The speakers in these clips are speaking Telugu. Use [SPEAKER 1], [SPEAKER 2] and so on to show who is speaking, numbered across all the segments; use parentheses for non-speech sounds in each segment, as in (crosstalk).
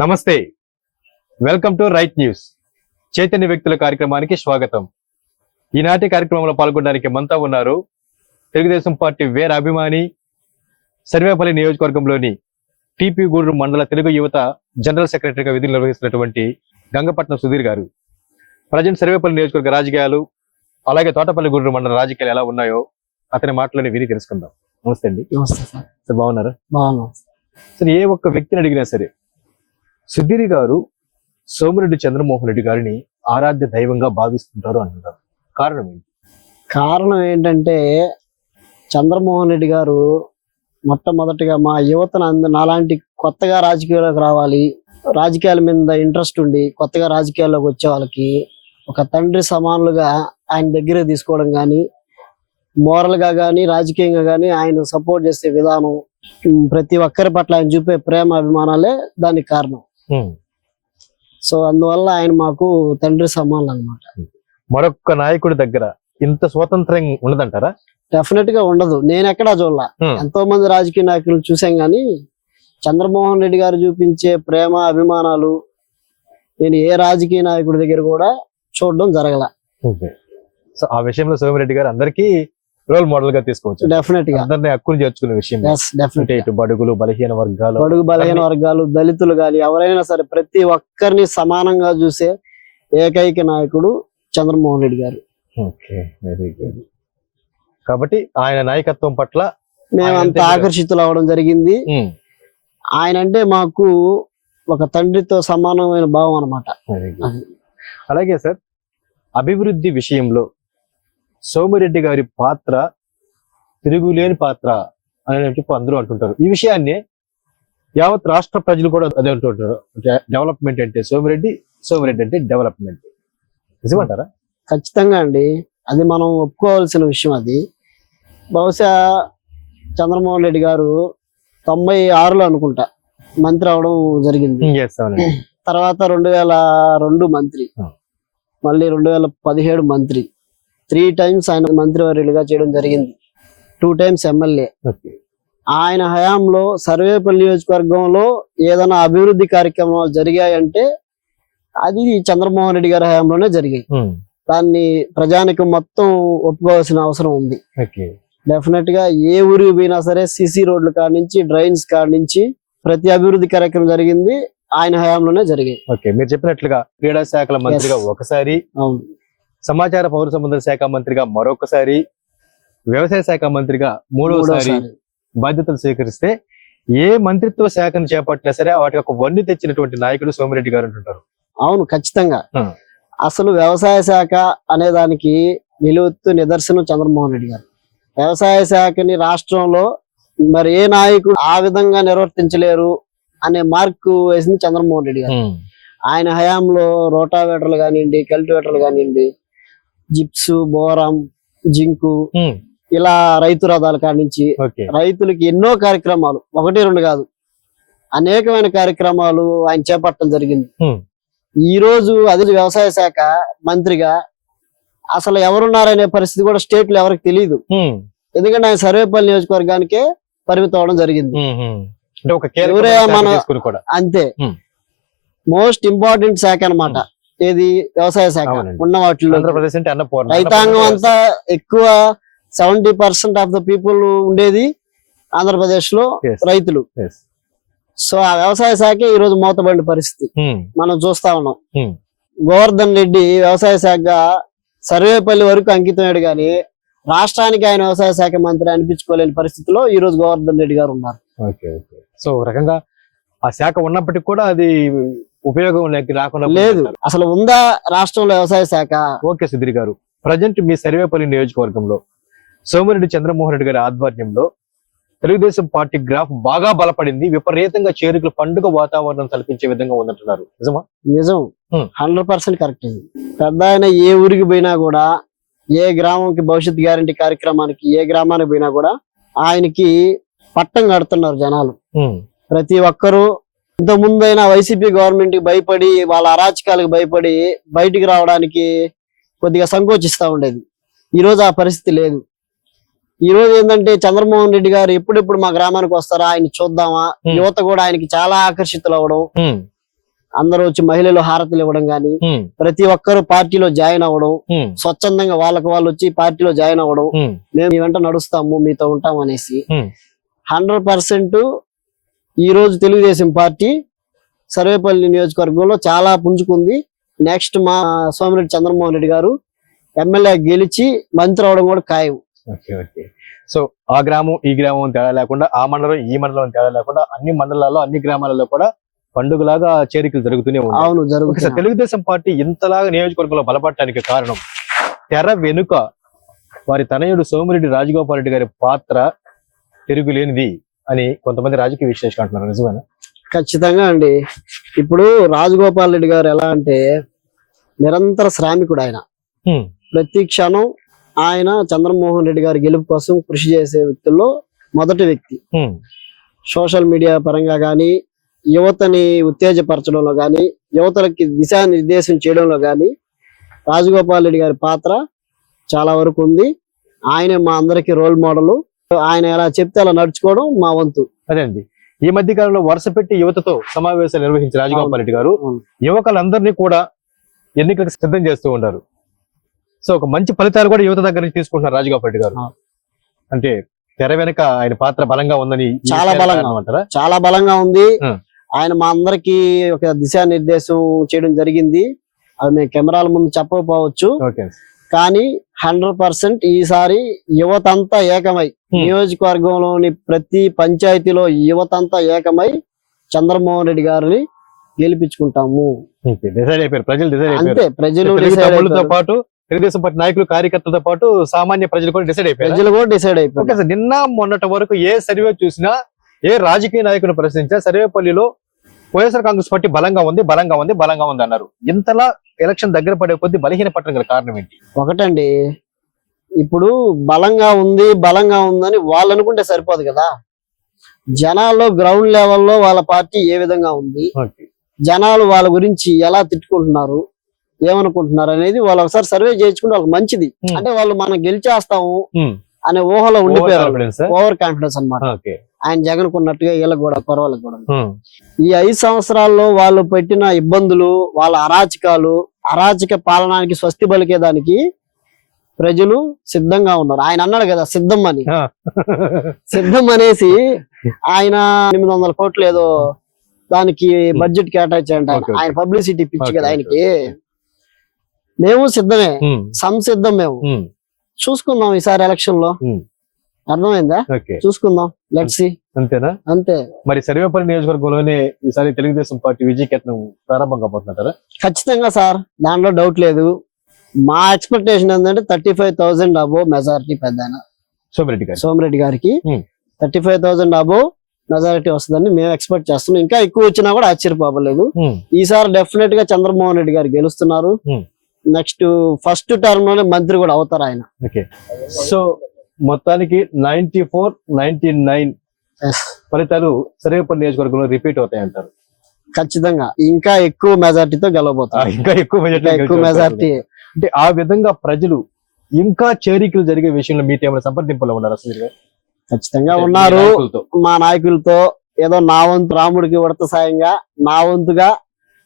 [SPEAKER 1] నమస్తే. వెల్కమ్ టు రైట్ న్యూస్ చైతన్య వ్యక్తుల కార్యక్రమానికి స్వాగతం. ఈనాటి కార్యక్రమంలో పాల్గొనడానికి మనతో ఉన్నారు తెలుగుదేశం పార్టీ వేర అభిమాని సర్వేపల్లి నియోజకవర్గంలోని టిపి గూడూరు మండల తెలుగు యువత జనరల్ సెక్రటరీగా విధులు నిర్వహిస్తున్నటువంటి గంగపట్నం సుధీర్ గారు. ప్రజెంట్ సర్వేపల్లి నియోజకవర్గ రాజకీయాలు అలాగే తోటపల్లి గూడూరు మండల రాజకీయాలు ఎలా ఉన్నాయో అతని మాటలోనే విని తెలుసుకుందాం. నమస్తే అండి.
[SPEAKER 2] నమస్తే సార్.
[SPEAKER 1] సార్ బాగున్నారా?
[SPEAKER 2] బాగున్నాం
[SPEAKER 1] సరే ఏ ఒక్క వ్యక్తిని అడిగినా సరే సుధీరి గారు సోమిరెడ్డి చంద్రమోహన్ రెడ్డి గారిని ఆరాధ్య దైవంగా భావిస్తుంటారు అంటున్నారు కారణం ఏంటి?
[SPEAKER 2] కారణం ఏంటంటే చంద్రమోహన్ రెడ్డి గారు మొట్టమొదటిగా మా యువతను అంద నాలాంటి కొత్తగా రాజకీయాల్లోకి రావాలి రాజకీయాల మీద ఇంట్రెస్ట్ ఉండి కొత్తగా రాజకీయాల్లోకి వచ్చే వాళ్ళకి ఒక తండ్రి సమానులుగా ఆయన దగ్గర తీసుకోవడం కానీ గా కానీ రాజకీయంగా కానీ ఆయన సపోర్ట్ చేసే విధానం ప్రతి ఒక్కరి పట్ల ఆయన చూపే ప్రేమ అభిమానాలే దానికి కారణం. సో అందువల్ల ఆయన మాకు తండ్రి సమానులు అన్నమాట.
[SPEAKER 1] మరొక్క నాయకుడి దగ్గర ఇంత స్వాతంత్రం ఉండదంటారా?
[SPEAKER 2] డెఫినెట్గా ఉండదు. నేను ఎక్కడా చూడలా. ఎంతో మంది రాజకీయ నాయకులు చూసాం గాని చంద్రమోహన్ రెడ్డి గారు చూపించే ప్రేమ అభిమానాలు నేను ఏ రాజకీయ నాయకుడి దగ్గర కూడా చూడడం జరగల.
[SPEAKER 1] సో ఆ విషయంలో సోమిరెడ్డి గారు అందరికీ రోల్ మోడల్గా తీసుకోవచ్చు.
[SPEAKER 2] డెఫినెట్గా.
[SPEAKER 1] అందరినీ హక్కులు చేర్చుకునే విషయం.
[SPEAKER 2] డెఫినెట్
[SPEAKER 1] ఇటు బడుగులు బలహీన వర్గాలు.
[SPEAKER 2] బడుగు బలహీన వర్గాలు దళితులు గాని ఎవరైనా సరే ప్రతి ఒక్కరిని సమానంగా చూసే ఏకైక నాయకుడు Chandramohan Reddy garu.
[SPEAKER 1] Okay very good. కాబట్టి ఆయన నాయకత్వం పట్ల
[SPEAKER 2] మేము
[SPEAKER 1] ఆయన
[SPEAKER 2] అంత
[SPEAKER 1] అంటే మీరు-
[SPEAKER 2] ఆకర్షితులు అవడం జరిగింది. ఆయన అంటే మాకు ఒక తండ్రితో సమానమైన భావం
[SPEAKER 1] good. అలాగే సార్ అభివృద్ధి విషయంలో సోమిరెడ్డి గారి పాత్ర తిరుగులేని పాత్ర అని చెప్పి అందరూ అంటుంటారు. ఈ విషయాన్ని యావత్ రాష్ట్ర ప్రజలు కూడా అదే అంటుంటారు. డెవలప్మెంట్ అంటే సోమిరెడ్డి సోమిరెడ్డి అంటే డెవలప్మెంట్. నిజమంటారా?
[SPEAKER 2] ఖచ్చితంగా అండి. అది మనం ఒప్పుకోవాల్సిన విషయం అది. బహుశా చంద్రమోహన్ రెడ్డి గారు తొంభై ఆరులో అనుకుంటా మంత్రి అవడం జరిగింది. తర్వాత రెండు వేల రెండు మంత్రి. మళ్ళీ రెండు వేల పదిహేడు మంత్రి. త్రీ టైమ్స్ ఆయన మంత్రివర్యులుగా చేయడం జరిగింది. Two times MLA. ఆయన హయాంలో సర్వేపల్లి నియోజకవర్గంలో ఏదైనా అభివృద్ధి కార్యక్రమాలు జరిగాయంటే అది చంద్రమోహన్ రెడ్డి గారి హయాంలోనే జరిగాయి. దాన్ని ప్రజానికం మొత్తం ఒప్పుకోవాల్సిన అవసరం ఉంది.
[SPEAKER 1] ఓకే.
[SPEAKER 2] డెఫినెట్గా ఏ ఊరికి పోయినా సరే సిసి రోడ్ల కాడ నుంచి డ్రైన్స్ కాడ నుంచి ప్రతి అభివృద్ధి కార్యక్రమం జరిగింది. ఆయన హయాంలోనే జరిగాయి.
[SPEAKER 1] ఓకే. మీరు చెప్పినట్లుగా క్రీడా శాఖల మంత్రిగా. ఒకసారి సమాచార పౌర సంబంధాల శాఖ మంత్రిగా మరొకసారి వ్యవసాయ శాఖ మంత్రిగా మూడోసారి
[SPEAKER 2] మూడోసారి
[SPEAKER 1] బాధ్యతలు స్వీకరిస్తే ఏ మంత్రిత్వ శాఖను చేపట్టినా సరే వాటికి ఒక వన్ని తెచ్చినటువంటి నాయకుడు సోమిరెడ్డి గారు అంటుంటారు.
[SPEAKER 2] అవును ఖచ్చితంగా. అసలు వ్యవసాయ శాఖ అనే దానికి నిలువెత్తు నిదర్శనం చంద్రమోహన్ రెడ్డి గారు. వ్యవసాయ శాఖని రాష్ట్రంలో మరి ఏ నాయకుడు ఆ విధంగా నిర్వర్తించలేరు అనే మార్కు వేసింది చంద్రమోహన్ రెడ్డి గారు. ఆయన హయాంలో రోటావేటర్లు కానివ్వండి కల్టివేటర్లు కానివ్వండి జిప్స్ బోరం జింకు ఇలా రైతు రథాల కాడి నుంచి రైతులకి ఎన్నో కార్యక్రమాలు. ఒకటి రెండు కాదు. అనేకమైన కార్యక్రమాలు ఆయన చేపట్టడం జరిగింది. ఈ రోజు అది వ్యవసాయ శాఖ మంత్రిగా అసలు ఎవరున్నారనే పరిస్థితి కూడా స్టేట్లో ఎవరికి తెలియదు ఎందుకంటే ఆయన సర్వేపల్లి నియోజకవర్గానికే పరిమితం అవడం జరిగింది. అంతే. మోస్ట్ ఇంపార్టెంట్ శాఖ అన్నమాట. ఏది వ్యవసాయ శాఖ. ఉన్న వాటిలో రైతాంగం అంతా ఎక్కువ seventy percent of the people ఉండేది
[SPEAKER 1] ఆంధ్రప్రదేశ్లో.
[SPEAKER 2] రైతులు. సో ఆ వ్యవసాయ శాఖే ఈ రోజు మూతబడిన పరిస్థితి
[SPEAKER 1] Hmm.
[SPEAKER 2] మనం చూస్తా ఉన్నాం
[SPEAKER 1] Hmm.
[SPEAKER 2] గోవర్ధన్ రెడ్డి వ్యవసాయ శాఖగా సర్వేపల్లి వరకు అంకితమయ్యాడు కానీ రాష్ట్రానికి ఆయన వ్యవసాయ శాఖ మంత్రి అనిపించుకోలేని పరిస్థితిలో ఈ రోజు గోవర్ధన్ రెడ్డి గారు ఉన్నారు
[SPEAKER 1] సో ఒక రకంగా ఆ శాఖ ఉన్నప్పటికీ కూడా అది ఉపయోగం లేక రాకుండా
[SPEAKER 2] లేదు. అసలు ఉందా రాష్ట్రంలో వ్యవసాయ శాఖ?
[SPEAKER 1] ఓకే సుధీర్ గారు. ప్రజెంట్ మీ సర్వేపల్లి నియోజకవర్గంలో సోమిరెడ్డి చంద్రమోహన్ రెడ్డి గారి ఆధ్వర్యంలో తెలుగుదేశం పార్టీ గ్రాఫ్ బాగా బలపడింది. విపరీతంగా చేరుకుల పండుగ వాతావరణం కల్పించే విధంగా ఉందంటున్నారు. నిజమా?
[SPEAKER 2] నిజం. హండ్రెడ్ పర్సెంట్ కరెక్ట్ పెద్ద ఆయన ఏ ఊరికి పోయినా కూడా ఏ గ్రామంకి భవిష్యత్ గ్యారంటీ కార్యక్రమానికి ఏ గ్రామానికి పోయినా కూడా ఆయనకి పట్టం కడుతున్నారు జనాలు. ప్రతి ఒక్కరూ ఇంత ముందైనా వైసీపీ గవర్నమెంట్కి భయపడి వాళ్ళ అరాచకాలకు భయపడి బయటికి రావడానికి కొద్దిగా సంకోచిస్తా ఉండేది. ఈ రోజు ఆ పరిస్థితి లేదు. ఈ రోజు ఏంటంటే చంద్రమోహన్ రెడ్డి గారు ఎప్పుడెప్పుడు మా గ్రామానికి వస్తారా ఆయన చూద్దామా. యువత కూడా ఆయనకి చాలా ఆకర్షితులు అవడం
[SPEAKER 1] ఉమ్,
[SPEAKER 2] అందరూ వచ్చి మహిళలు హారతులు ఇవ్వడం గాని ప్రతి ఒక్కరు పార్టీలో జాయిన్ అవ్వడం స్వచ్ఛందంగా వాళ్ళకి వాళ్ళు వచ్చి పార్టీలో జాయిన్ అవ్వడం మేము మీ వెంట నడుస్తాము మీతో ఉంటాం అనేసి. హండ్రెడ్ పర్సెంట్ ఈ రోజు తెలుగుదేశం పార్టీ సర్వేపల్లి నియోజకవర్గంలో చాలా పుంజుకుంది. నెక్స్ట్ మా సోమిరెడ్డి చంద్రమోహన్ రెడ్డి గారు ఎమ్మెల్యే గెలిచి మంత్రి అవడం కూడా ఖాయం.
[SPEAKER 1] Okay okay. సో ఆ గ్రామం ఈ గ్రామం తేడా లేకుండా ఆ మండలం ఈ మండలం తేడా లేకుండా అన్ని మండలాల్లో అన్ని గ్రామాలలో కూడా పండుగలాగా చేరికలు జరుగుతూనే ఉన్నాయి.
[SPEAKER 2] అవును జరుగుతుంది
[SPEAKER 1] తెలుగుదేశం పార్టీ ఇంతలాగా నియోజకవర్గంలో బలపడటానికి కారణం తెర వెనుక వారి తనయుడు సోమిరెడ్డి రాజగోపాల్ రెడ్డి గారి పాత్ర తిరుగులేనిది. అని కొంతమంది రాజకీయ విశ్లేషకులు అంటున్నారు. నిజమేనా?
[SPEAKER 2] ఖచ్చితంగా అండి. ఇప్పుడు రాజగోపాల్ రెడ్డి గారు ఎలా అంటే నిరంతర శ్రామికుడు ఆయన. ప్రతి క్షణం ఆయన చంద్రమోహన్ రెడ్డి గారి గెలుపు కోసం కృషి చేసే వ్యక్తుల్లో మొదటి వ్యక్తి. సోషల్ మీడియా పరంగా కానీ యువతని ఉత్తేజపరచడంలో కానీ యువతలకి దిశానిర్దేశం చేయడంలో కానీ రాజగోపాల్ రెడ్డి గారి పాత్ర చాలా వరకు ఉంది. ఆయనే మా అందరికి రోల్ మోడల్. ఆయన ఎలా చెప్తే అలా నడుచుకోవడం మా వంతు.
[SPEAKER 1] అదే అండి. ఈ మధ్య కాలంలో వరుస పెట్టి యువతతో సమావేశాలు నిర్వహించి రాజగోపాల్ రెడ్డి గారు. యువకులందరినీ కూడా ఎన్నికలకు సిద్ధం చేస్తూ ఉంటారు సో ఒక మంచి ఫలితాలు కూడా యువత దగ్గర నుంచి తీసుకుంటున్నారు రాజగోపాల్ రెడ్డి గారు. అంటే తెర వెనక ఆయన పాత్ర బలంగా ఉందని
[SPEAKER 2] చాలా బలంగా.
[SPEAKER 1] అంటారా
[SPEAKER 2] చాలా బలంగా ఉంది. ఆయన మా అందరికి ఒక దిశానిర్దేశం చేయడం జరిగింది. అది మేము కెమెరాల ముందు చెప్పకపోవచ్చు. కానీ హండ్రెడ్ పర్సెంట్ ఈసారి యువతంతా ఏకమై.
[SPEAKER 1] Hmm.
[SPEAKER 2] నియోజకవర్గంలోని ప్రతి పంచాయతీలో యువతంతా ఏకమై చంద్రమోహన్ రెడ్డి గారిని గెలిపించుకుంటాము.
[SPEAKER 1] డిసైడ్ అయిపోయారు. ప్రజలు డిసైడ్ అయిపోయారు.
[SPEAKER 2] ప్రజలు.
[SPEAKER 1] పాటు తెలుగుదేశం పార్టీ నాయకులు కార్యకర్తలతో పాటు సామాన్య ప్రజలు కూడా డిసైడ్ అయిపోయారు?
[SPEAKER 2] ప్రజలు కూడా డిసైడ్ అయిపోయారు.
[SPEAKER 1] నిన్న మొన్నటి వరకు ఏ సర్వే చూసినా ఏ రాజకీయ నాయకుని ప్రశ్నించా సర్వేపల్లిలో వైఎస్ఆర్ కాంగ్రెస్ పార్టీ బలంగా ఉంది బలంగా ఉంది బలంగా ఉంది అన్నారు. ఇంతలా ఎలక్షన్ దగ్గర పడే కొద్దీ బలహీన పట్టడం గల కారణం ఏంటి?
[SPEAKER 2] ఒకటండి ఇప్పుడు బలంగా ఉంది బలంగా ఉందని వాళ్ళు అనుకుంటే సరిపోదు కదా. జనాల్లో గ్రౌండ్ లెవెల్లో వాళ్ళ పార్టీ ఏ విధంగా ఉంది? జనాలు వాళ్ళ గురించి ఎలా తిట్టుకుంటున్నారు ఏమనుకుంటున్నారు అనేది వాళ్ళు ఒకసారి సర్వే చేయించుకుంటే వాళ్ళకి మంచిది. అంటే వాళ్ళు మనం గెలిచేస్తాము. అనే ఊహలో ఉండిపోయారు. ఓవర్ కాన్ఫిడెన్స్ అన్నమాట.
[SPEAKER 1] ఓకే.
[SPEAKER 2] ఆయన జగన్ కున్నట్టుగా వీళ్ళకి కూడా పర్వాలకు కూడా. ఈ ఐదు సంవత్సరాల్లో వాళ్ళు పెట్టిన ఇబ్బందులు వాళ్ళ అరాచకాలు అరాచక పాలనానికి స్వస్తి పలికేదానికి ప్రజలు సిద్ధంగా ఉన్నారు. ఆయన అన్నాడు కదా సిద్ధం అని. సిద్ధం అనేసి (laughs) ఆయన ఎనిమిది వందల కోట్లు ఏదో దానికి బడ్జెట్ కేటాయించండి ఆయన. పబ్లిసిటీ పిచ్చి కదా ఆయనకి. మేము సిద్ధమే. సంసిద్ధం మేము. చూసుకుందాం ఈసారి
[SPEAKER 1] ఎలక్షన్లో.
[SPEAKER 2] అర్థమైందా?
[SPEAKER 1] ఓకే.
[SPEAKER 2] చూసుకుందాం. లెట్ సి
[SPEAKER 1] అంతేనా?
[SPEAKER 2] అంతే.
[SPEAKER 1] మరి సర్వేపల్లి నియోజకవర్గంలోనే ఈసారి తెలుగుదేశం పార్టీ విజయకేతనం ప్రారంభం కాబోతున్నారా
[SPEAKER 2] ఖచ్చితంగా సార్. దాంట్లో డౌట్ లేదు. మా ఎక్స్పెక్టేషన్ ఏంటంటే thirty five thousand above majority పెద్ద
[SPEAKER 1] సోమిరెడ్డి గారు
[SPEAKER 2] సోమిరెడ్డి గారికి. Thirty five thousand above majority వస్తుందని మేము ఎక్స్పెక్ట్ చేస్తున్నాం. ఇంకా ఎక్కువ వచ్చినా కూడా ఆశ్చర్యపోవలేదు. ఈసారి డెఫినెట్గా చంద్రమోహన్ రెడ్డి గారు గెలుస్తున్నారు. నెక్స్ట్ ఫస్ట్ టర్మ్లోనే మంత్రి కూడా అవుతారు ఆయన.
[SPEAKER 1] ఓకే. సో మొత్తానికి నైన్టీ ఫోర్ నైన్టీ నైన్. ఫలితాలు సర్వేపల్లి నియోజకవర్గంలో రిపీట్ అవుతాయి అంటారు
[SPEAKER 2] ఖచ్చితంగా. ఇంకా ఎక్కువ మెజార్టీతో గెలవబోతారు
[SPEAKER 1] ఇంకా ఎక్కువ మెజారిటీ
[SPEAKER 2] ఎక్కువ మెజార్టీ
[SPEAKER 1] అంటే ఆ విధంగా ప్రజలు ఇంకా చేరికలు జరిగే విషయంలో మీతో ఏమైనా సంప్రదింపులో ఉన్నారు అసలు
[SPEAKER 2] ఖచ్చితంగా ఉన్నారు. మా నాయకులతో ఏదో నా వంతు రాముడికి ఉడత సాయంగా నా వంతుగా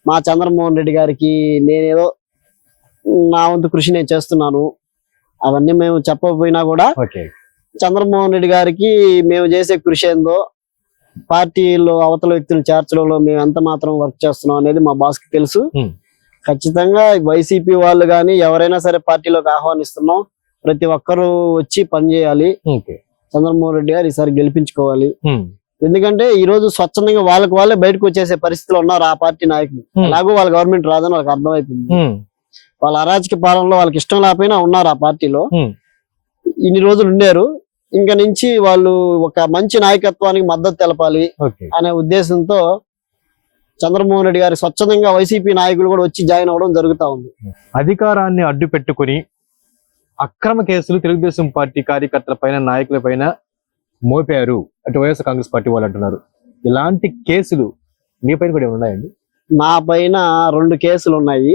[SPEAKER 2] మా చంద్రమోహన్ రెడ్డి గారికి నేనేదో నా వంతు కృషి నేను చేస్తున్నాను. అవన్నీ మేము చెప్పకపోయినా కూడా చంద్రమోహన్ రెడ్డి గారికి మేము చేసే కృషి ఏందో పార్టీలో అవతల వ్యక్తులు చేర్చడంలో మేము ఎంత మాత్రం వర్క్ చేస్తున్నాం అనేది మా బాస్కి తెలుసు.
[SPEAKER 1] Hmm.
[SPEAKER 2] ఖచ్చితంగా వైసీపీ వాళ్ళు కానీ ఎవరైనా సరే పార్టీలోకి ఆహ్వానిస్తున్నాం. ప్రతి ఒక్కరూ వచ్చి పనిచేయాలి చంద్రమోహన్ రెడ్డి గారు ఈసారి గెలిపించుకోవాలి. ఎందుకంటే ఈ రోజు స్వచ్ఛందంగా వాళ్ళకి వాళ్ళే బయటకు వచ్చేసే పరిస్థితిలో ఉన్నారు ఆ పార్టీ నాయకులు. ఎలాగో వాళ్ళ గవర్నమెంట్ రాదని వాళ్ళకి అర్థమైపోయింది. వాళ్ళ అరాజక పాలనలో వాళ్ళకి ఇష్టం లేకపోయినా ఉన్నారు ఆ పార్టీలో. ఇన్ని రోజులు ఉండారు. ఇంకా నుంచి వాళ్ళు ఒక మంచి నాయకత్వానికి మద్దతు తెలపాలి అనే ఉద్దేశంతో చంద్రమోహన్ రెడ్డి గారి స్వచ్ఛందంగా వైసీపీ నాయకులు కూడా వచ్చి జాయిన్ అవ్వడం జరుగుతా ఉంది.
[SPEAKER 1] అధికారాన్ని అడ్డు పెట్టుకుని అక్రమ కేసులు తెలుగుదేశం పార్టీ కార్యకర్తల పైన నాయకుల పైన మోపారు. అటు వైఎస్ఆర్ కాంగ్రెస్ పార్టీ వాళ్ళు అంటున్నారు. ఇలాంటి కేసులు మీ పైన కూడా ఉన్నాయండి?
[SPEAKER 2] నా పైన రెండు కేసులు ఉన్నాయి.